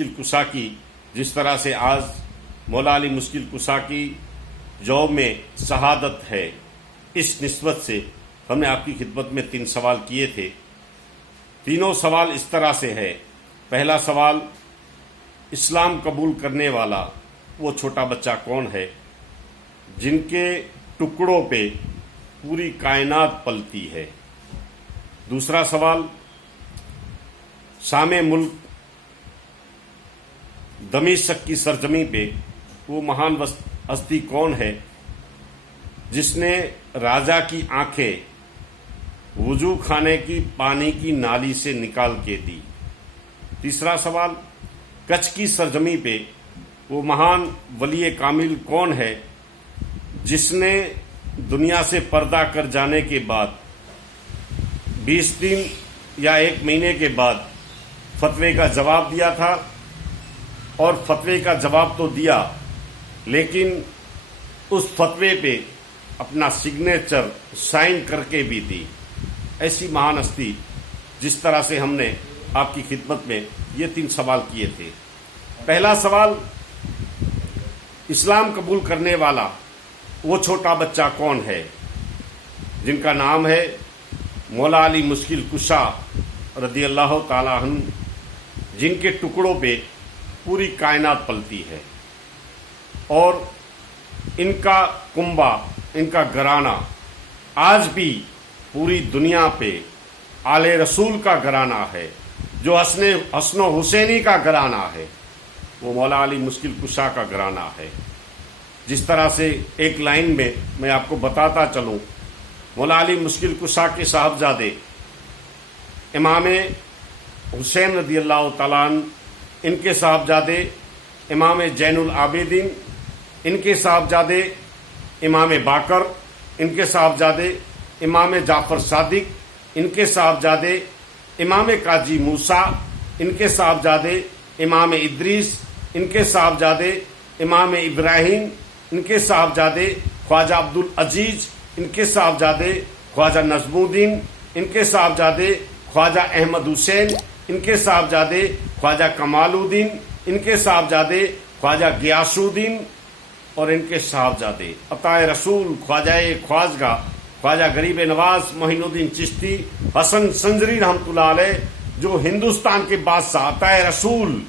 मुश्किल कुशा की जिस तरह से आज मौला अली मुश्किल कुशा की जॉब में शहादत है, इस निस्बत से हमने आपकी खिदमत में 3 सवाल किए थे। तीनों सवाल इस तरह से है। पहला सवाल, इस्लाम कबूल करने वाला वो छोटा बच्चा कौन है जिनके टुकड़ों पे पूरी कायनात पलती है। दूसरा सवाल, शाम मुल्क दमिश्क की सरजमी पे वो महान हस्ती कौन है जिसने राजा की आंखें वुजू खाने की पानी की नाली से निकाल के दी। तीसरा सवाल, कच्छ की सरजमी पे वो महान वली कामिल कौन है जिसने दुनिया से पर्दा कर जाने के बाद 20 दिन या 1 महीने के बाद फतवे का जवाब दिया था, और फतवे का जवाब तो दिया लेकिन उस फतवे पे अपना सिग्नेचर साइन करके भी दी। ऐसी महान हस्ती जिस तरह से हमने आपकी खिदमत में ये 3 सवाल किए थे। पहला सवाल, इस्लाम कबूल करने वाला वो छोटा बच्चा कौन है जिनका नाम है मौला अली मुश्किल कुशा रदी अल्लाह ताला अन्हु, जिनके टुकड़ों पे पूरी कायनात पलती है और इनका कुंबा, इनका घराना आज भी पूरी दुनिया पे आले रसूल का घराना है। जो हसन हुसैनी का घराना है वो मौला अली मुश्किल कुशा का घराना है। जिस तरह से एक लाइन में मैं आपको बताता चलूं, मौला अली मुश्किल कुशा के साहबजादे इमाम हुसैन रदी अल्लाह तआला अन्हु, इनके साहबजादे इमाम जैनुल आबिदीन, इनके साहबजादे इमाम बाकर, इनके साहबजादे इमाम जाफर सादिक, इनके साहबजादे इमाम काजी मूसा, इनके साहबजादे इमाम इद्रीस, इनके साहबजादे इमाम इब्राहिम, इनके साहबजादे ख्वाजा अब्दुल अजीज, इनके साहबजादे ख्वाजा नजमुद्दीन, इनके साहबजादे ख्वाजा अहमद हुसैन, इनके साहबजादे ख्वाजा कमालुद्दीन, इनके साहबजादे ख्वाजा गियासुद्दीन, और इनके साहबजादे अताए रसूल ख्वाजाए ख्वाजगा ख्वाजा गरीब नवाज मोहिनुद्दीन चिश्ती हसन संजरी रहमतुल्लाह अलैह, जो हिंदुस्तान के बादशाह अताए रसूल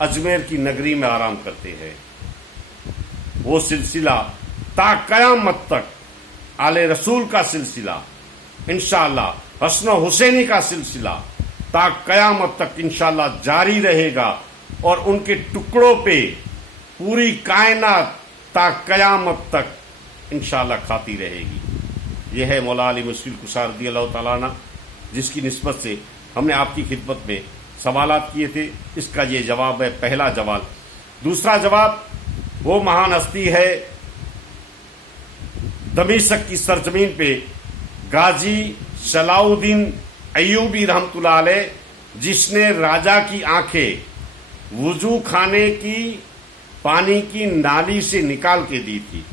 अजमेर की नगरी में आराम करते हैं। वो सिलसिला ता कयामत तक आले रसूल का सिलसिला, इंशाअल्लाह हसन हुसैनी का सिलसिला ता कयामत तक इंशाअल्लाह जारी रहेगा और उनके टुकड़ों पे पूरी कायनात ता कयामत तक इंशाअल्लाह खाती रहेगी। यह है मौला अली मुश्किल कुशा रदी अल्लाह तआला अन्हु, जिसकी निस्बत से हमने आपकी खिदमत में सवालात किए थे। इसका ये जवाब है पहला जवाब। दूसरा जवाब, वो महान हस्ती है दमिश्क की सरजमीन पे गाजी सलाउद्दीन अय्यूबी रहमतुल्लाह अलैह, जिसने राजा की आंखें वुजू खाने की पानी की नाली से निकाल के दी थी।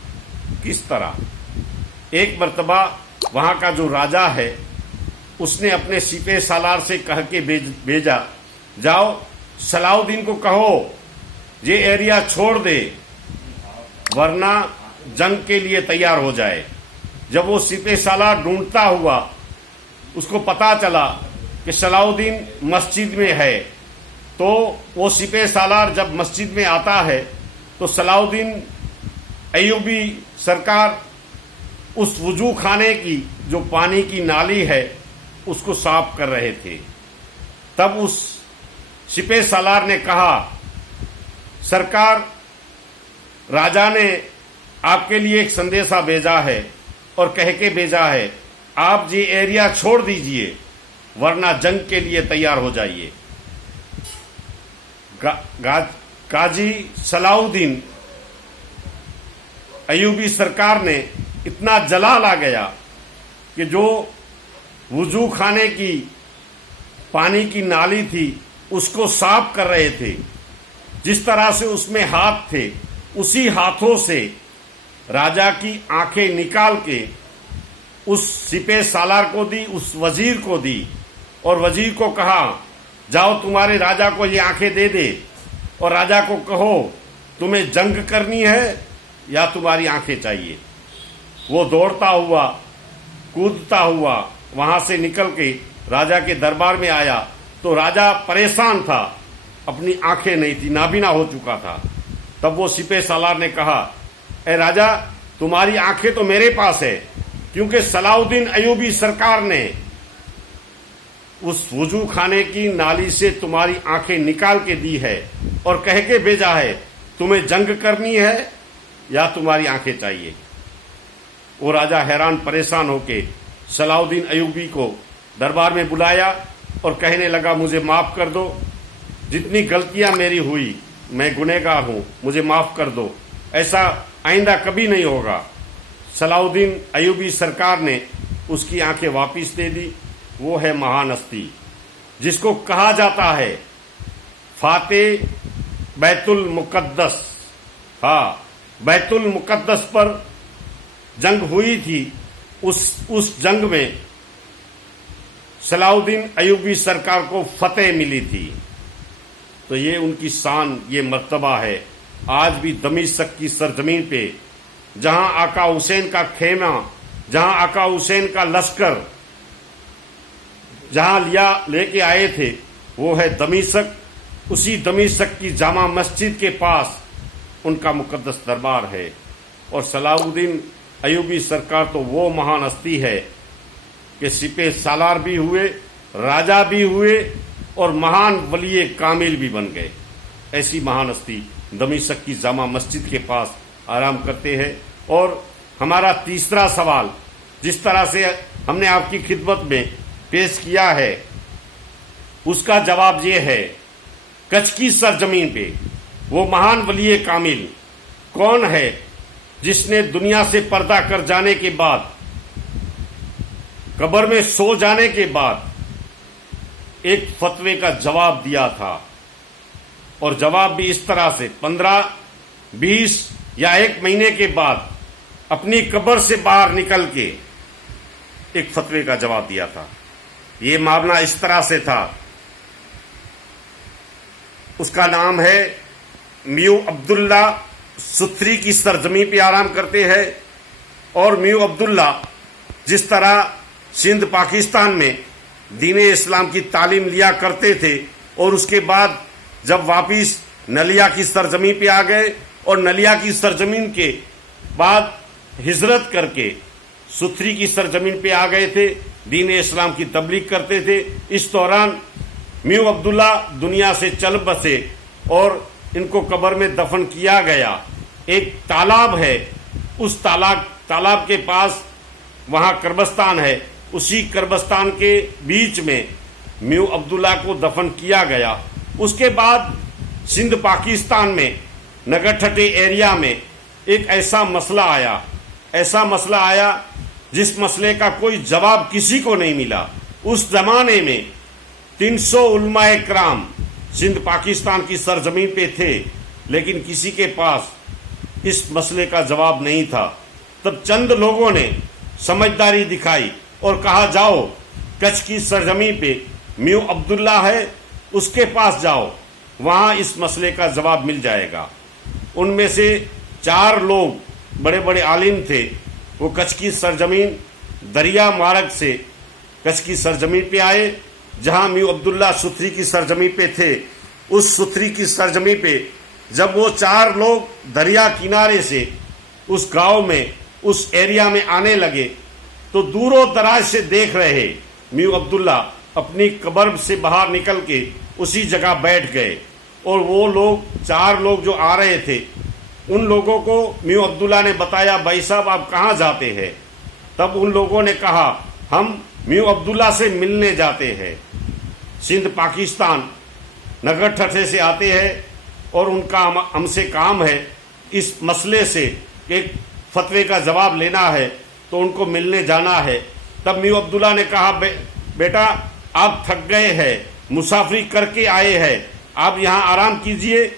किस तरह? एक मर्तबा वहां का जो राजा है उसने अपने सिपे सालार से कह के भेजा, जाओ सलाउद्दीन को कहो ये एरिया छोड़ दे वरना जंग के लिए तैयार हो जाए। जब वो सिपे सालार ढूंढता हुआ उसको पता चला कि सलाउद्दीन मस्जिद में है, तो वो सिपे सालार जब मस्जिद में आता है तो सलाउद्दीन अय्यूबी सरकार उस वुजू खाने की जो पानी की नाली है उसको साफ कर रहे थे। तब उस सिपे सालार ने कहा, सरकार राजा ने आपके लिए एक संदेशा भेजा है और कह के भेजा है आप ये एरिया छोड़ दीजिए वरना जंग के लिए तैयार हो जाइए। गाजी सलाउद्दीन अय्यूबी सरकार ने इतना जलाल आ गया कि जो वुजू खाने की पानी की नाली थी उसको साफ कर रहे थे, जिस तरह से उसमें हाथ थे उसी हाथों से राजा की आंखें निकाल के उस सिपे सालार को दी, उस वजीर को दी और वजीर को कहा जाओ तुम्हारे राजा को ये आंखें दे दे। और राजा को कहो तुम्हें जंग करनी है या तुम्हारी आंखें चाहिए। वो दौड़ता हुआ कूदता हुआ वहां से निकल के राजा के दरबार में आया तो राजा परेशान था, अपनी आंखें नहीं थी, नाबीना हो चुका था। तब वो सिपह सालार ने कहा, ए राजा, तुम्हारी आंखें तो मेरे पास है, क्योंकि सलाउद्दीन अयूबी सरकार ने उस वजू खाने की नाली से तुम्हारी आंखें निकाल के दी है और कह के भेजा है तुम्हें जंग करनी है या तुम्हारी आंखें चाहिए। वो राजा हैरान परेशान होके सलाउद्दीन अयूबी को दरबार में बुलाया और कहने लगा, मुझे माफ कर दो, जितनी गलतियां मेरी हुई, मैं गुनहगार हूं, मुझे माफ कर दो, ऐसा आइंदा कभी नहीं होगा। सलाउद्दीन अयूबी सरकार ने उसकी आंखें वापिस दे दी। वो है महान हस्ती जिसको कहा जाता है फातेह बैतुल मुकद्दस। हाँ, बैतुल मुकद्दस पर जंग हुई थी। उस जंग में सलाउद्दीन अयूबी सरकार को फतेह मिली थी। तो ये उनकी शान, ये मर्तबा है। आज भी दमिश्क की सरजमीन पे जहां आका हुसैन का खेमा, जहां आका हुसैन का लश्कर जहां लेके आए थे, वो है दमिश्क। उसी दमिश्क की जामा मस्जिद के पास उनका मुकद्दस दरबार है। और सलाउद्दीन अयूबी सरकार तो वो महान हस्ती है कि सिपह सालार भी हुए, राजा भी हुए और महान वली कामिल भी बन गए। ऐसी महान हस्ती दमिश्क की जामा मस्जिद के पास आराम करते हैं। और हमारा तीसरा सवाल जिस तरह से हमने आपकी खिदमत में पेश किया है, उसका जवाब ये है, कच्छ की सरजमीन पे वो महान वली कामिल कौन है जिसने दुनिया से पर्दा कर जाने के बाद, कब्र में सो जाने के बाद एक फतवे का जवाब दिया था। और जवाब भी इस तरह से 15, 20 या 1 महीने के बाद अपनी कब्र से बाहर निकल के एक फतवे का जवाब दिया था। ये मामला इस तरह से था। उसका नाम है मियां अब्दुल्ला, सुथरी की सरजमी पे आराम करते हैं। और मियां अब्दुल्ला जिस तरह सिंध पाकिस्तान में दीन इस्लाम की तालीम लिया करते थे और उसके बाद जब वापिस नलिया की सरजमी पे आ गए और नलिया की सरजमीन के बाद हिजरत करके सुथरी की सरजमीन पे आ गए थे, दीन इस्लाम की तबलीग करते थे। इस दौरान मियां अब्दुल्ला दुनिया से चल बसे और इनको कब्र में दफन किया गया। एक तालाब है, उस तालाब के पास वहां करबस्तान है, उसी करबस्तान के बीच में मियां अब्दुल्ला को दफन किया गया। उसके बाद सिंध पाकिस्तान में नगरठट्टे एरिया में एक ऐसा मसला आया जिस मसले का कोई जवाब किसी को नहीं मिला। उस जमाने में 300 उलमाए कराम सिंध पाकिस्तान की सरजमीन पे थे, लेकिन किसी के पास इस मसले का जवाब नहीं था। तब चंद लोगों ने समझदारी दिखाई और कहा, जाओ कच्छ की सरजमीन पे मियां अब्दुल्ला है, उसके पास जाओ, वहां इस मसले का जवाब मिल जाएगा। उनमें से 4 लोग बड़े बड़े आलिम थे। वो कच्छ की सरजमीन दरिया मार्ग से कच्छ की सरजमीन पे आए, जहां मियां अब्दुल्ला सुथरी की सरजमीन पे थे। उस सुथरी की सरजमीन पे जब वो 4 लोग दरिया किनारे से उस गांव में, उस एरिया में आने लगे, तो दूरों दराज से देख रहे मियां अब्दुल्ला अपनी कब्र से बाहर निकल के उसी जगह बैठ गए। और वो लोग 4 लोग जो आ रहे थे, उन लोगों को मियां अब्दुल्ला ने बताया, भाई साहब आप कहाँ जाते हैं? तब उन लोगों ने कहा, हम मियां अब्दुल्ला से मिलने जाते हैं, सिंध पाकिस्तान नगरठट्टे से आते हैं और उनका हमसे काम है इस मसले से एक फतवे का जवाब लेना है, तो उनको मिलने जाना है। तब मियां अब्दुल्ला ने कहा, बेटा आप थक गए हैं, मुसाफरी करके आए हैं, आप यहाँ आराम कीजिए,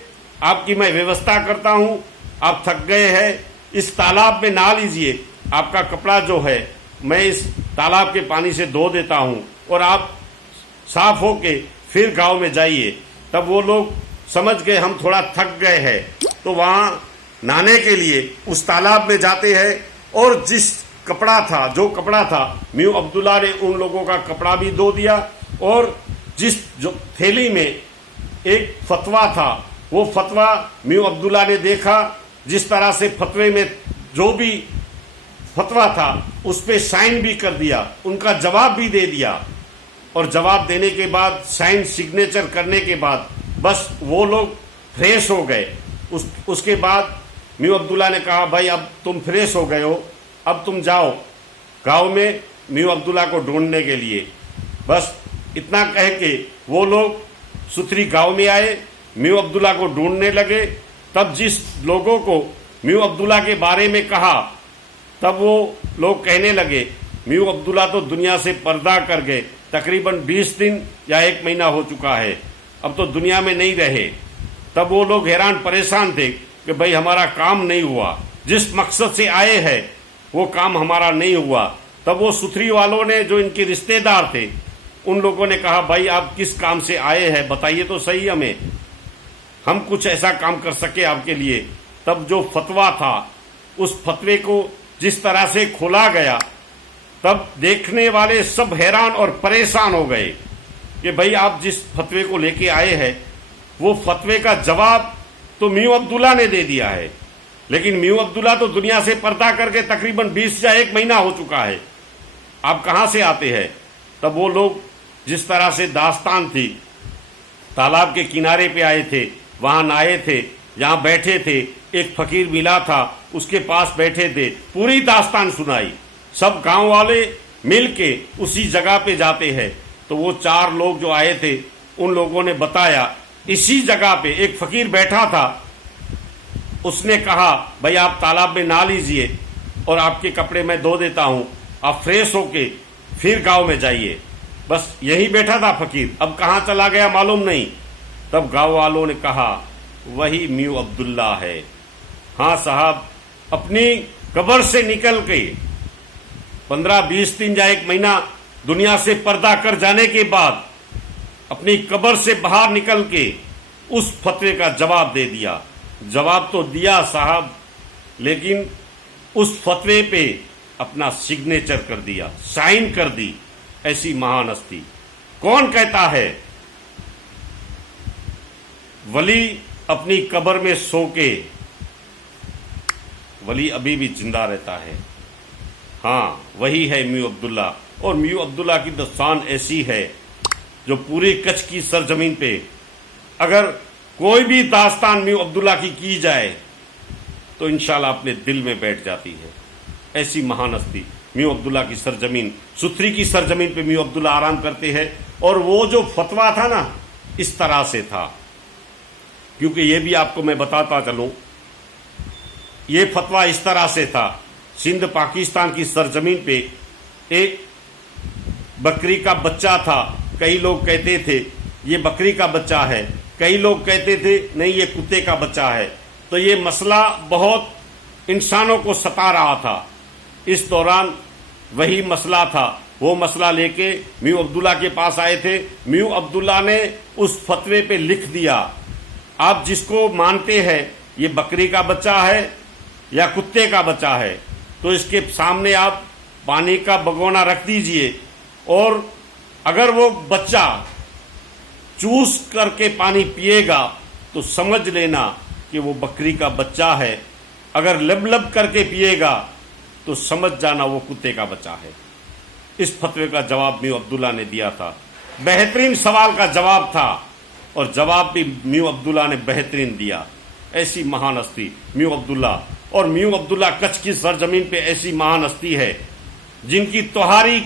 आपकी मैं व्यवस्था करता हूँ। आप थक गए हैं, इस तालाब में नहा लीजिए, आपका कपड़ा जो है मैं इस तालाब के पानी से धो देता हूँ और आप साफ होके फिर गांव में जाइए। तब वो लोग समझ गए हम थोड़ा थक गए हैं, तो वहां नहाने के लिए उस तालाब में जाते हैं। और जिस कपड़ा था, जो कपड़ा था, मियां अब्दुल्ला ने उन लोगों का कपड़ा भी धो दिया। और जो थैली में एक फतवा था, वो फतवा मियां अब्दुल्ला ने देखा। जिस तरह से फतवे में जो भी फतवा था उस पे साइन भी कर दिया, उनका जवाब भी दे दिया। और जवाब देने के बाद, साइन सिग्नेचर करने के बाद बस वो लोग फ्रेश हो गए। उसके बाद मियां अब्दुल्ला ने कहा, भाई अब तुम फ्रेश हो गए हो, अब तुम जाओ गांव में मियां अब्दुल्ला को ढूंढने के लिए। बस इतना कह के वो लोग सुथरी गांव में आए, मियां अब्दुल्ला को ढूंढने लगे। तब जिस लोगों को मियां अब्दुल्ला के बारे में कहा, तब वो लोग कहने लगे मियां अब्दुल्ला तो दुनिया से पर्दा कर गए, तकरीबन 20 दिन या 1 महीना हो चुका है, अब तो दुनिया में नहीं रहे। तब वो लोग हैरान परेशान थे कि भाई हमारा काम नहीं हुआ, जिस मकसद से आए हैं वो काम हमारा नहीं हुआ। तब वो सुथरी वालों ने, जो इनके रिश्तेदार थे, उन लोगों ने कहा, भाई आप किस काम से आए हैं, बताइए तो सही हमें, हम कुछ ऐसा काम कर सके आपके लिए। तब जो फतवा था, उस फतवे को जिस तरह से खोला गया, तब देखने वाले सब हैरान और परेशान हो गए कि भाई आप जिस फतवे को लेके आए हैं, वो फतवे का जवाब तो मियां अब्दुल्ला ने दे दिया है, लेकिन मियां अब्दुल्ला तो दुनिया से पर्दा करके तकरीबन 20 या 1 महीना हो चुका है, आप कहां से आते हैं। तब वो लोग जिस तरह से दास्तान थी, तालाब के किनारे पे आए थे, वहां नहाए थे, जहां बैठे थे, एक फकीर मिला था, उसके पास बैठे थे, पूरी दास्तान सुनाई। सब गांव वाले मिल के उसी जगह पे जाते हैं। तो वो 4 लोग जो आए थे, उन लोगों ने बताया, इसी जगह पे एक फकीर बैठा था, उसने कहा, भाई आप तालाब में नहा लीजिए और आपके कपड़े मैं धो देता हूं, आप फ्रेश होके फिर गांव में जाइए। बस यही बैठा था फकीर, अब कहां चला गया मालूम नहीं। तब गांव वालों ने कहा, वही मियां अब्दुल्ला है। हाँ साहब, अपनी कब्र से निकल के 15-20 दिन या 1 महीना दुनिया से पर्दा कर जाने के बाद अपनी कब्र से बाहर निकल के उस फतवे का जवाब दे दिया। जवाब तो दिया साहब, लेकिन उस फतवे पे अपना सिग्नेचर कर दिया, साइन कर दी। ऐसी महान हस्ती कौन कहता है। वली अपनी कब्र में सो के, वली अभी भी जिंदा रहता है। हाँ, वही है मियां अब्दुल्ला। और मियां अब्दुल्ला की दास्तान ऐसी है जो पूरी कच्छ की सरजमीन पे, अगर कोई भी दास्तान मियां अब्दुल्ला की जाए तो इंशाल्लाह अपने दिल में बैठ जाती है। ऐसी महान हस्ती मियां अब्दुल्ला की सरजमीन, सुथरी की सरजमीन पे मियां अब्दुल्ला आराम करते हैं। और वो जो फतवा था ना, इस तरह से था, क्योंकि ये भी आपको मैं बताता चलूं, ये फतवा इस तरह से था। सिंध पाकिस्तान की सरजमीन पे एक बकरी का बच्चा था। कई लोग कहते थे ये बकरी का बच्चा है, कई लोग कहते थे नहीं ये कुत्ते का बच्चा है। तो ये मसला बहुत इंसानों को सता रहा था। इस दौरान वही मसला था, वो मसला लेके मियां अब्दुल्ला के पास आए थे। मियां अब्दुल्ला ने उस फतवे पे लिख दिया, आप जिसको मानते हैं ये बकरी का बच्चा है या कुत्ते का बच्चा है, तो इसके सामने आप पानी का भगोना रख दीजिए, और अगर वो बच्चा चूस करके पानी पिएगा तो समझ लेना कि वो बकरी का बच्चा है, अगर लब लब करके पिएगा तो समझ जाना वो कुत्ते का बच्चा है। इस फतवे का जवाब मियां अब्दुल्ला ने दिया था। बेहतरीन सवाल का जवाब था, और जवाब भी मियां अब्दुल्ला ने बेहतरीन दिया। ऐसी महान हस्ती मियां अब्दुल्ला। और मियां अब्दुल्ला कच्छ की सरजमीन पे ऐसी महान हस्ती है जिनकी तोहारी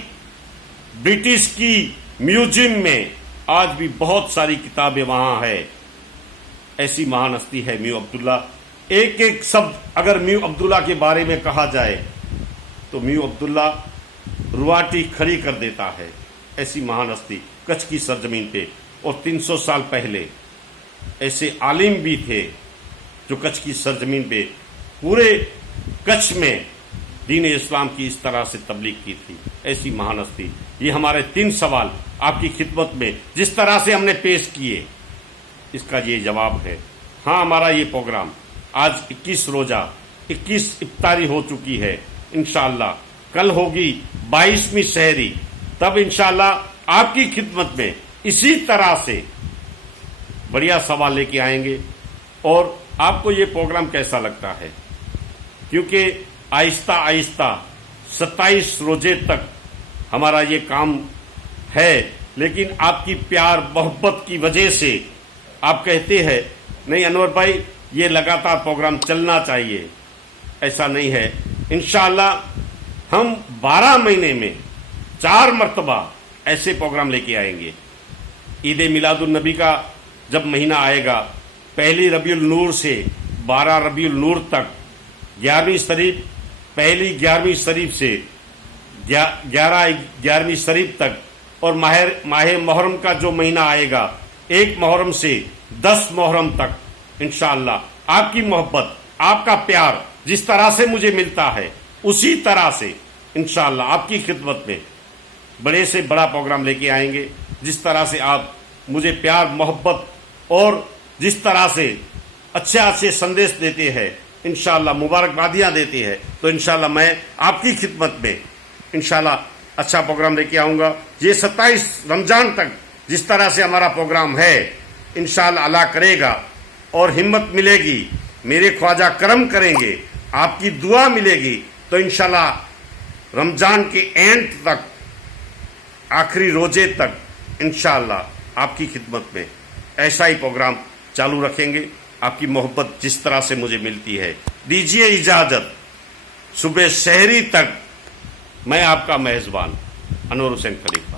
ब्रिटिश की म्यूजियम में आज भी बहुत सारी किताबें वहां है। ऐसी महान हस्ती है मियां अब्दुल्ला। एक एक शब्द अगर मियां अब्दुल्ला के बारे में कहा जाए तो मियां अब्दुल्ला रुआटी खड़ी कर देता है। ऐसी महान हस्ती कच्छ की सरजमीन पे। और 300 साल पहले ऐसे आलिम भी थे जो कच्छ की सरजमीन पे पूरे कच्छ में दीन इस्लाम की इस तरह से तबलीग की थी। ऐसी महान हस्ती। ये हमारे 3 सवाल आपकी खिदमत में जिस तरह से हमने पेश किए, इसका ये जवाब है। हाँ, हमारा ये प्रोग्राम आज 21 रोजा 21 इफ्तारी हो चुकी है। इंशाअल्लाह कल होगी 22वीं सहरी, तब इंशाअल्लाह आपकी खिदमत में इसी तरह से बढ़िया सवाल लेके आएंगे। और आपको ये प्रोग्राम कैसा लगता है, क्योंकि आहिस्ता आहिस्ता 27 रोजे तक हमारा ये काम है, लेकिन आपकी प्यार मोहब्बत की वजह से आप कहते हैं नहीं अनवर भाई ये लगातार प्रोग्राम चलना चाहिए। ऐसा नहीं है। इंशाअल्लाह हम 12 महीने में 4 मरतबा ऐसे प्रोग्राम लेके आएंगे। ईद मिलादुन नबी का जब महीना आएगा, पहली रबीउल नूर से 12 रबीउल नूर तक, 11वीं शरीफ, पहली 11वीं शरीफ से 11वीं शरीफ तक, और माह मुहर्रम का जो महीना आएगा 1 मुहर्रम से 10 मुहर्रम तक, इंशाअल्लाह आपकी मोहब्बत, आपका प्यार जिस तरह से मुझे मिलता है उसी तरह से इंशाअल्लाह आपकी खिदमत में बड़े से बड़ा प्रोग्राम लेके आएंगे। जिस तरह से आप मुझे प्यार मोहब्बत और जिस तरह से अच्छे अच्छे संदेश देते हैं, इंशाअल्लाह मुबारकबादियां देते हैं, तो इंशाअल्लाह मैं आपकी खिदमत में इंशाअल्लाह अच्छा प्रोग्राम लेके आऊंगा। ये 27 रमजान तक जिस तरह से हमारा प्रोग्राम है, इंशाअल्लाह अल्लाह करेगा और हिम्मत मिलेगी, मेरे ख्वाजा करम करेंगे, आपकी दुआ मिलेगी, तो इंशाअल्लाह रमजान के एंड तक, आखिरी रोजे तक इंशाअल्लाह आपकी खिदमत में ऐसा ही प्रोग्राम चालू रखेंगे। आपकी मोहब्बत जिस तरह से मुझे मिलती है, दीजिए इजाजत, सुबह शहरी तक मैं आपका मेजबान अनवर हुसैन खलीफा।